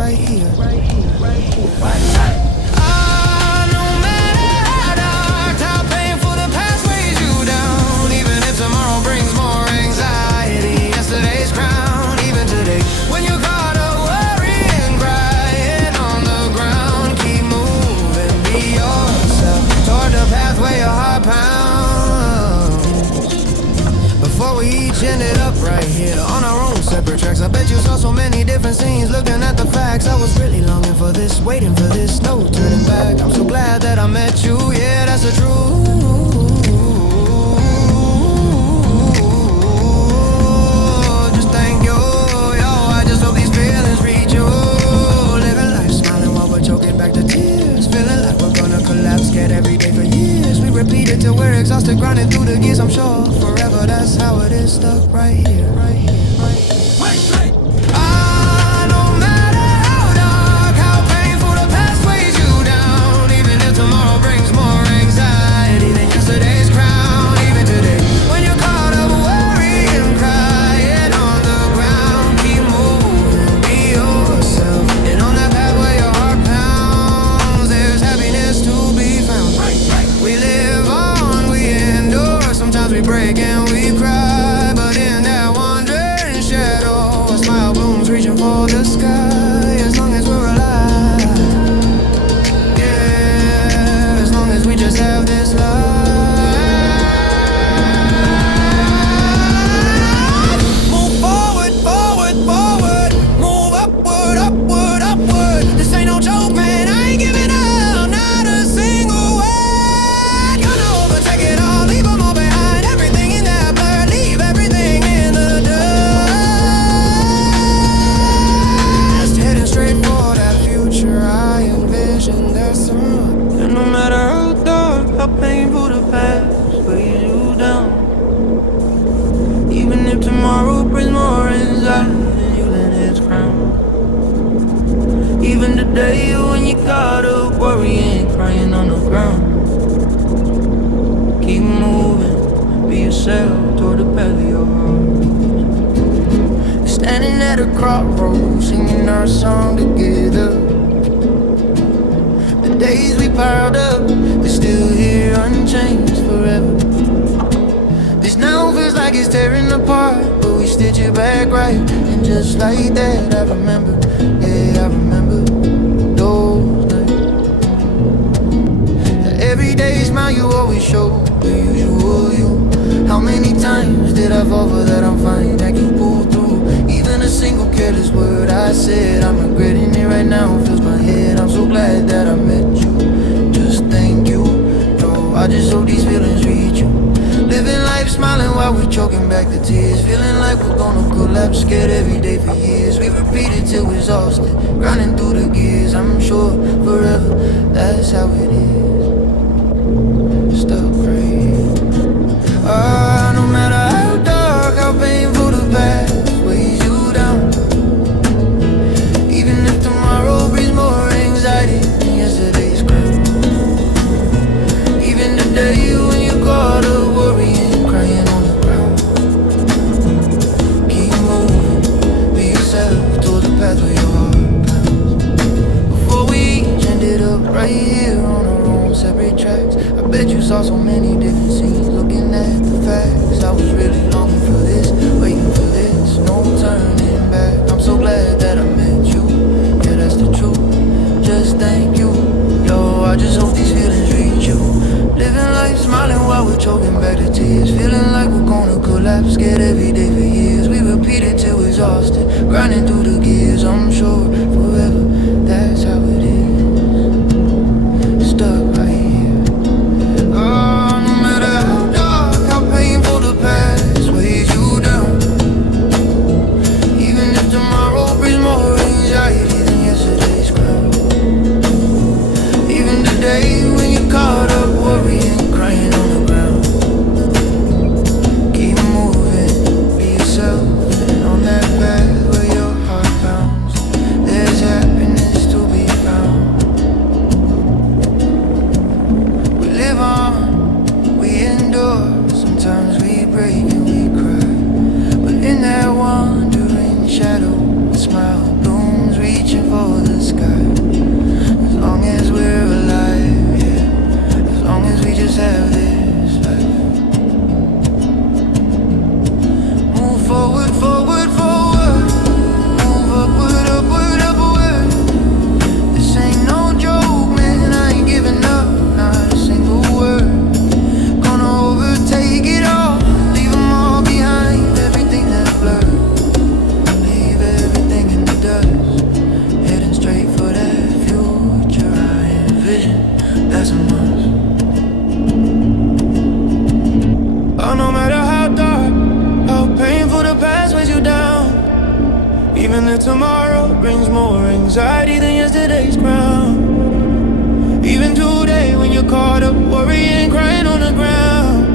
right here. Tomorrow brings more anxiety. Yesterday's crown, even today. When you're caught up worrying, crying on the ground, keep moving, be yourself toward the pathway your heart pounds. Before we each ended up right here on our own separate tracks, I bet you saw so many different scenes, looking at the facts. I was really longing for this, waiting for this, no turning back. I'm so glad that I met you, yeah, that's the truth. Scared every day for years. We repeat it till we're exhausted, grinding through the gears. I'm sure forever that's how it is, stuck right here, right here, right here. No matter how dark, how painful the past weighs you down. Even if tomorrow brings more anxiety than yesterday's crown. Even today, when you're caught up worrying, crying on the ground, keep moving, be yourself. And on that path where your heart pounds, there's happiness to be found. We live on, we endure. Sometimes we break and we cry, but in that wandering shadow, a smile blooms, reaching for the sky. As long as we're alive, yeah, as long as we just have this life. Move forward, forward, forward. Move upward, upward, upward. This ain't no joke, man, I ain't giving up, not a single word. Gonna overtake it all, leave them all behind. Everything in that blur, leave everything in the dust. Heading straight for that future I envision. There's some, and no matter how dark, how painful the past weighs you down. Even if tomorrow brings more anxiety than you in its crown. Even today when you caught up worrying, crying on the ground, keep moving, be yourself toward the path of your heart. Standing at a crossroads, singing our song together. The days we piled up, they're still here unchanged forever. This now feels like it's tearing apart, but we stitch it back right. And just like that, I remember, yeah, I remember those nights. The everyday smile you always show, the usual you. How many times did I fall for that? I'm fine, I can pull through. Even a single careless word I said, I'm regretting it right now, fills my head. I'm so glad that I met you, just thank you. Yo, I just hope these feelings reach you. Living life smiling while we're choking back the tears. Feeling like we're gonna collapse, scared every day for years. We repeat it till we're exhausted, grinding through the gears. I'm sure forever that's how it is, stuck right here. No matter how dark, how painful the past weighs you down. Even if tomorrow brings more anxiety than yesterday's crown. Even today when you caught up worrying, crying on the ground, keep moving, be yourself toward the path where your heart pounds. Before we each ended up right here on our own separate tracks, I bet you saw so many different scenes, looking at the facts. I was really longing for this, waiting for this, no turning back. I'm so glad that I met you, yeah, that's the truth, just thank you. Yo, I just hope these feelings reach you. Living life smiling while we're choking back the tears. Feeling like we're gonna collapse, scared every day for years. We repeat it till we're exhausted, grinding through the gears. I'm sure forever that's how it is, stuck right here. No matter how dark, how painful the past weighs you down. Even if tomorrow brings more anxiety than yesterday's crown. Even today when you're caught up worrying, crying on the ground, keep moving, be yourself. And on that path where your heart pounds, vision, that's a must. Oh, no matter how dark, how painful the past weighs you down. Even if tomorrow brings more anxiety than yesterday's crown. Even today when you're caught up worrying, crying on the ground.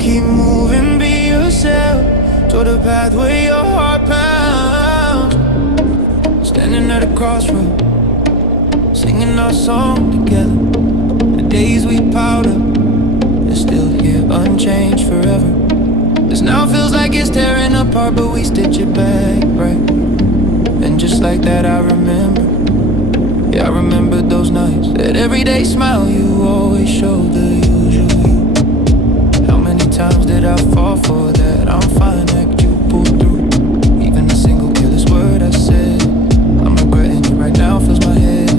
Keep moving, be yourself, toward the path where your heart pounds. Standing at a crossroad, singing our song together. The days we piled up, they're still here, unchanged forever. This now feels like it's tearing apart, but we stitch it back, right? And just like that I remember, yeah, I remember those nights. That everyday smile you always showed the usual you. How many times did I fall for that? I'm fine, act you pulled through. Even a single careless word I said, I'm regretting it right now, fills my head.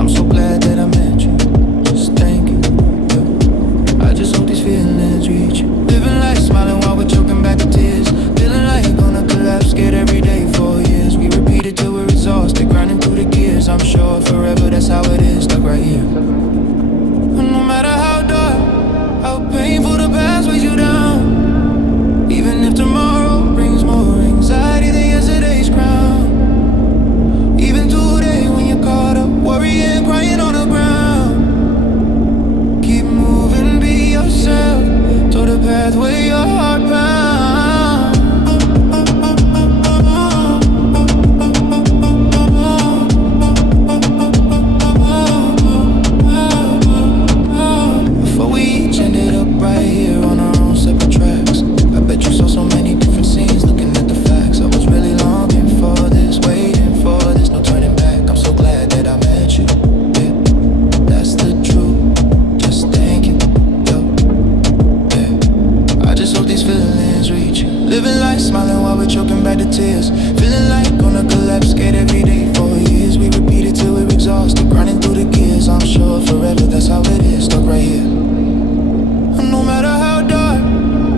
I'm so glad that I met you, just thank you, yeah. I just hope these feelings reach you. Living life smiling while we're choking back the tears. Feeling like you're gonna collapse, scared every day for years. We repeat it till we're exhausted, grinding through the gears. I'm sure forever that's how it is, stuck right here. And no matter how dark, how painful the past weighs you down. Even if tomorrow brings more anxiety than yesterday's crown. Even today when you're caught up worrying, crying on the ground. Keep moving, be yourself, toward the path where your heart pounds. Before we each ended up right here on our own separate tracks. I bet you saw so many different scenes looking at the facts. I was really longing for this, waiting for this, no turning back. I'm so glad that I met you, yeah, that's the truth, just thank you, yo, yeah. I just hope these feelings reach you. Living life smiling while we're choking back the tears. Feeling like gonna collapse, scared every day for years. We repeat it till we're exhausted, grinding through the gears. I'm sure forever that's how it is, stuck right here. And no matter how dark,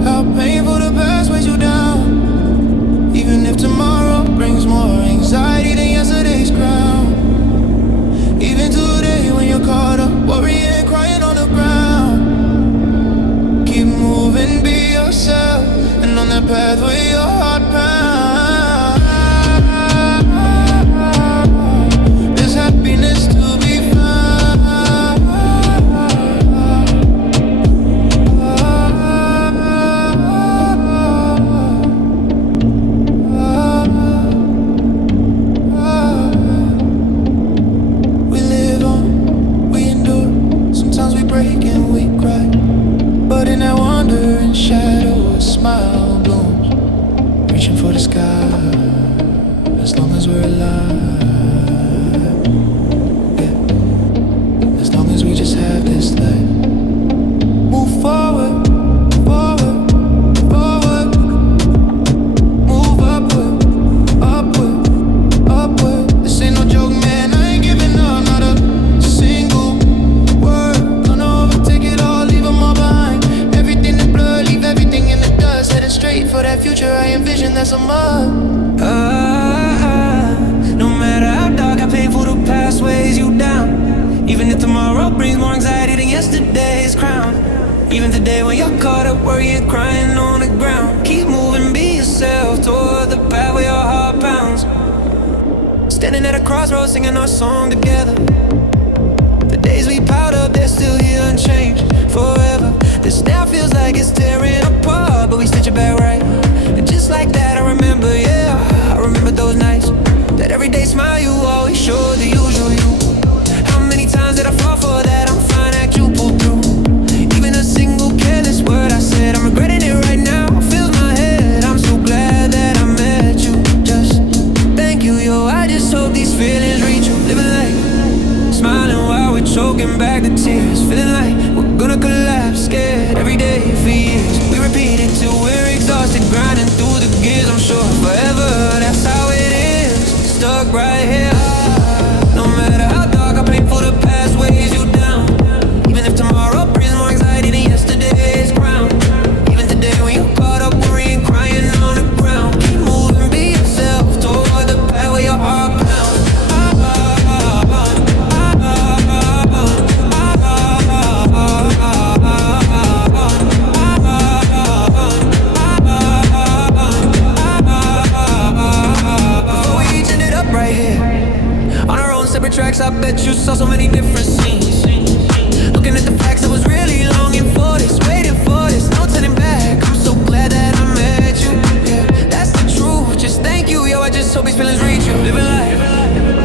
how painful the past weighs you down. Even if tomorrow brings more anxiety than yesterday's crown. Even today when you're caught up worrying, crying on the ground. Keep moving, be yourself, and on that path where your heart pounds. There's happiness to be found. We live on, we endure. Sometimes we break and we cry, but in that wandering shadow, a smile blooms, reaching for the sky. As long as we're alive, yeah. As long as we just have this life. Move forward, forward, forward. Move upward, upward, upward. This ain't no joke, man, I ain't giving up, not a single word. Gonna overtake it all, leave them all behind. Everything in blur, leave everything in the dust. Heading straight for that future I envision, that's a must. No matter how dark, how painful the past weighs you down. Even if tomorrow brings more anxiety than yesterday's crown. Even today when you're caught up worrying, crying on the ground. Keep moving, be yourself, toward the path where your heart pounds. Standing at a crossroads singing our song together. The days we piled up, they're still here unchanged forever. This now feels like it's tearing apart, but we stitch it back right. And just like that I remember, yeah, I remember those nights. That everyday smile you always showed the usual you. How many times did I fall for that? I'm fine, act you pulled through. Even a single careless word I said, I'm regretting it right now, fills my head. I'm so glad that I met you, just thank you, yo. I just hope these feelings reach you. Living life smiling while we're choking back the tears. Feeling like we're gonna collapse, scared every day for years. We repeat it till we're exhausted, grinding through the gears. I'm sure forever that's how it is, stuck right here. No matter how dark, how painful the past weighs you down. Even if tomorrow brings more anxiety than yesterday's crown. Even today when you're caught up worrying, crying on the ground. Keep moving, be yourself, toward the path where your heart pounds. separate tracks, I bet you saw so many different scenes. Looking at the facts, I was really longing for this, waiting for this, no turning back. I'm so glad that I met you, yeah, that's the truth. Just thank you, yo, I just hope these feelings reach you. Living life,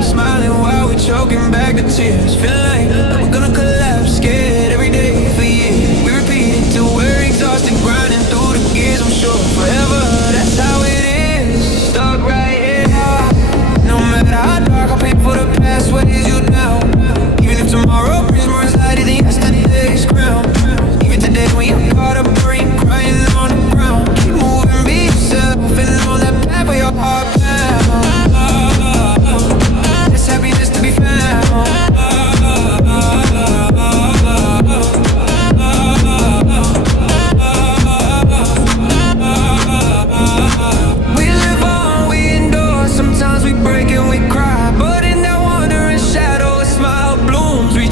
smiling while we choking back the tears. Feeling like we're gonna collapse, scared every day for years. We repeat it till we're exhausted, grinding through the gears. I'm sure forever, that's how it is. Stuck right here. No matter how dark, I'll pay for the past ways you down. Even if tomorrow brings more anxiety than yesterday's crown. Even today when you're caught up worrying, crying on the ground. Keep moving, be yourself, and on that path where your heart bound. There's happiness to be found.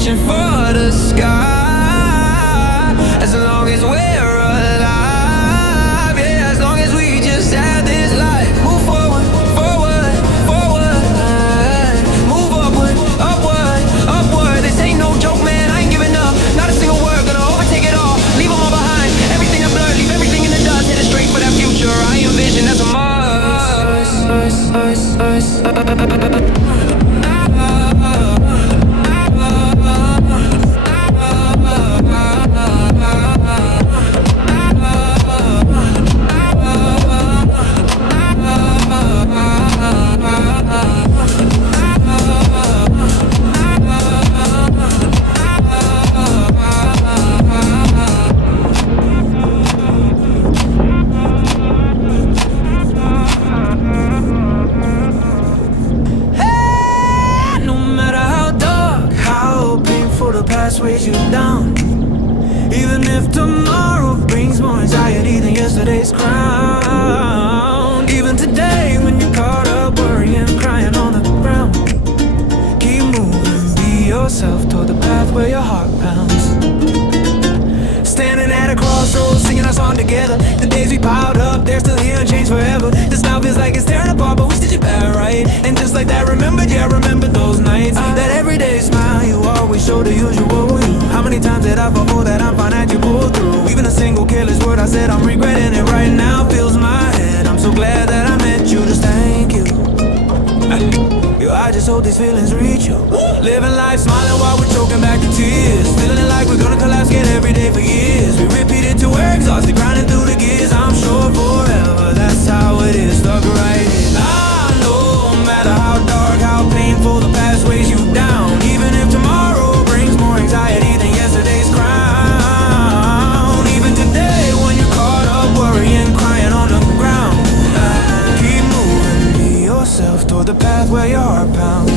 For the sky, as long as we're alive, yeah, as long as we just have this life. Move forward, forward, forward, move upward, upward, upward. This ain't no joke, man, I ain't giving up. Not a single word, gonna overtake it all. Leave them all behind, everything I blur, leave everything in the dust. Headed straight for that future, I envision as a must. Weighs you down. Even if tomorrow brings more anxiety than yesterday's crown. Even today when you're caught up worrying, crying on the ground. Keep moving, be yourself toward the path where your heart pounds. Standing at a crossroads, singing our song together. The days we piled up, they're still here and changed forever. This now feels like it's tearing apart, but we stitch it back right. And just like that, remembered, yeah, remember those nights. That everyday smile, you always show the usual you. How many times did I fall for that? I'm fine that you pulled through. Even a single careless word I said, I'm regretting it right now. Fills my head, I'm so glad that I met you. Just thank you. Yo, I just hope these feelings reach you. Living life, smiling while we're choking back the tears. Feeling like we're gonna collapse again every day for years. We repeat it till we're exhausted, grinding through the gears. I'm sure forever, that's how it is. Stuck right here. I know, no matter how dark, how painful, the past weighs you down. Even if tomorrow brings more anxiety than yesterday's crown. Even today when you're caught up worrying, crying on the ground. Keep moving, be yourself toward the path where your heart pounds.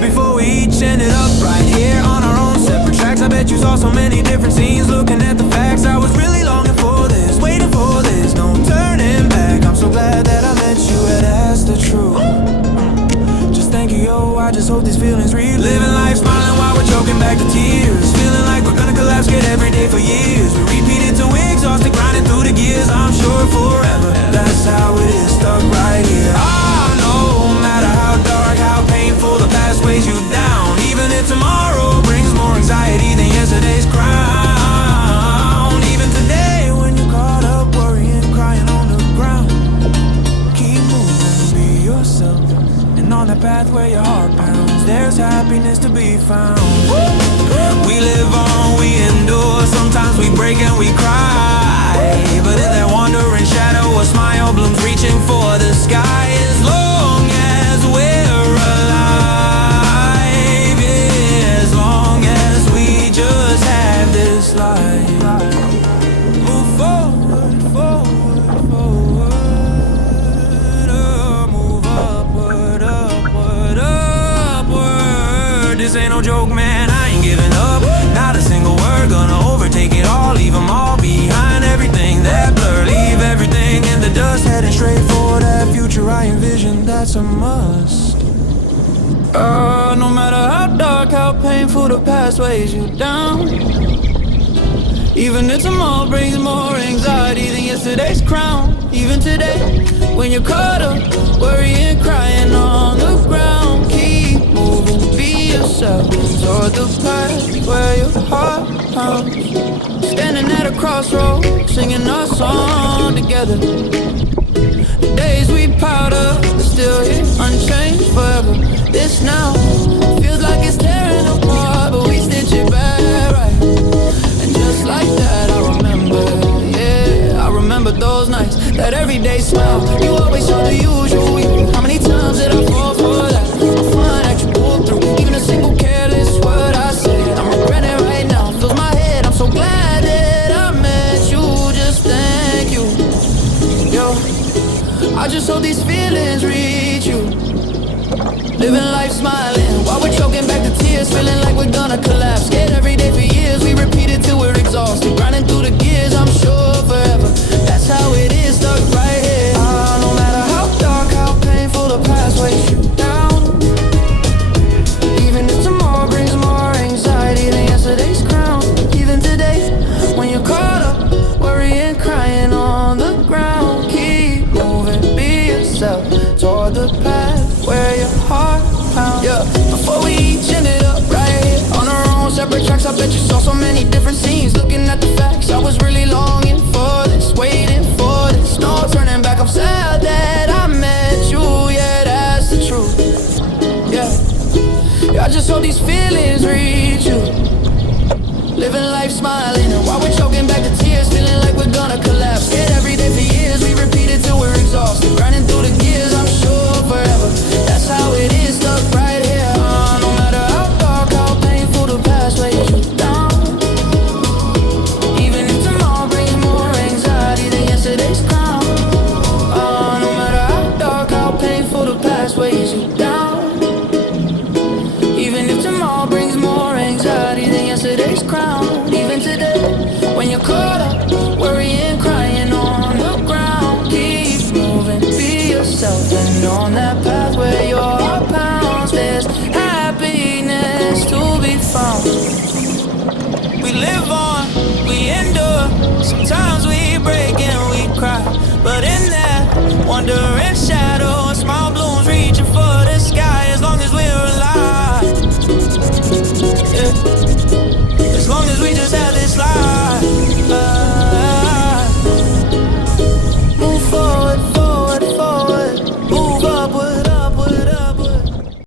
Before we each ended up right here on our own separate tracks, I bet you saw so many different scenes. Looking at the facts, I was really longing for this, waiting for this, no turning back. I'm so glad that I met you, and that's the truth. Just thank you, yo, I just hope these feelings real. Living life, smiling while we're choking back the tears. Feeling like we're gonna collapse, get every day for years. We repeat it till we're exhausted, grinding through the gears. I'm sure forever, that's how it is. Stuck right here. I know, no matter how dark, how painful, the past weighs you down. Even if tomorrow brings more anxiety than yesterday's crown. Even today when you're caught up worrying, crying on the ground. Keep moving, be yourself, and on that path where your heart pounds, there's happiness to be found. We live on, we endure, sometimes we break and we cry. But in that wandering shadow, a smile blooms reaching for the sky. As long as we're alive, yeah, as long as we just have this life. Move forward, forward, forward, move upward, upward, upward. This ain't no joke, man, I ain't giving up. Not a single word, gonna overtake it all. Leave them all behind, everything that blur. Leave everything in the dust, heading straight for that future I envision, that's a must. No matter how dark, how painful, the past weighs you down. Even if tomorrow brings more anxiety than yesterday's crown. Even today, when you're caught up, worrying, crying on the ground. Keep moving. singing our song together. The days we piled up are still here, unchanged forever. This now feels like it's tearing apart, but we stitch it back right. And just like that I remember, yeah, I remember those nights, that everyday smile. You always saw the usual you. How many times did I fall for that? The fun that you pulled through, even a single careless word I said, I'm regretting right now, fills my head. I'm so glad that I met you, just thank you. Yo, I just hope these feelings reach you. Living life smiling while we're choking back the tears, feeling like we're gonna collapse. Scared every day for years, we repeat it till we're exhausted, grinding through the gears, I'm sure forever. That's how it is, stuck right here. No matter how dark, how painful, the past weighs you down. Even if tomorrow brings more anxiety than yesterday's crown. Even today, when you're caught up, worrying, crying on the ground, keep moving, be yourself toward the path where your heart pounds. Yeah, before we each ended up right here on our own separate tracks, I bet you saw so many different scenes. Looking at the facts, I was really longing for this, waiting for this. No turning back, I'm sad that I met you. Yeah, that's the truth. Yeah, I just hope these feelings reach you. Living life smiling, and while we're choking back the tears, feeling like we're gonna collapse. Scared every day for you.